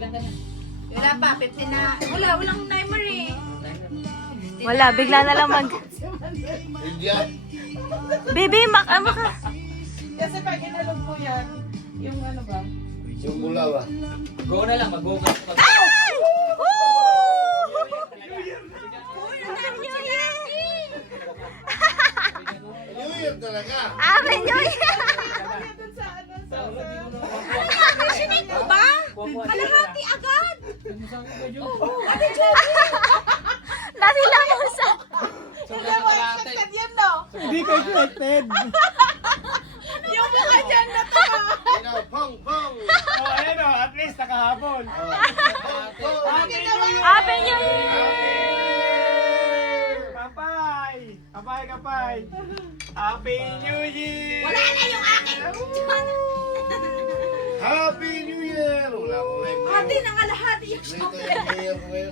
Bilang ka na. Wala pa, 15 na. Walang timer eh. Wala, bigla na lang mag... India. Baby, ano ka? Kasi pag inalog mo yan, yung ano ba? Yung bulawa. Go na lang, mag-go ka. Ay! Woo! New Year talaga. Happy New Year! Doon sa ano, sa... Sinay mo ba? Kalahati agad. Nasilamusan. Hindi mo expected yun, no? Hindi ko expected. Yung mukha dyan na to. Pong, pong. Oh, ayun o, at least nakahabol. Happy New Year! Kapay! Kapay, kapay! Happy New Year! Wala na yung akin. Happy New Year! Wala akong live. Hati na kalahati yung Later, New Year.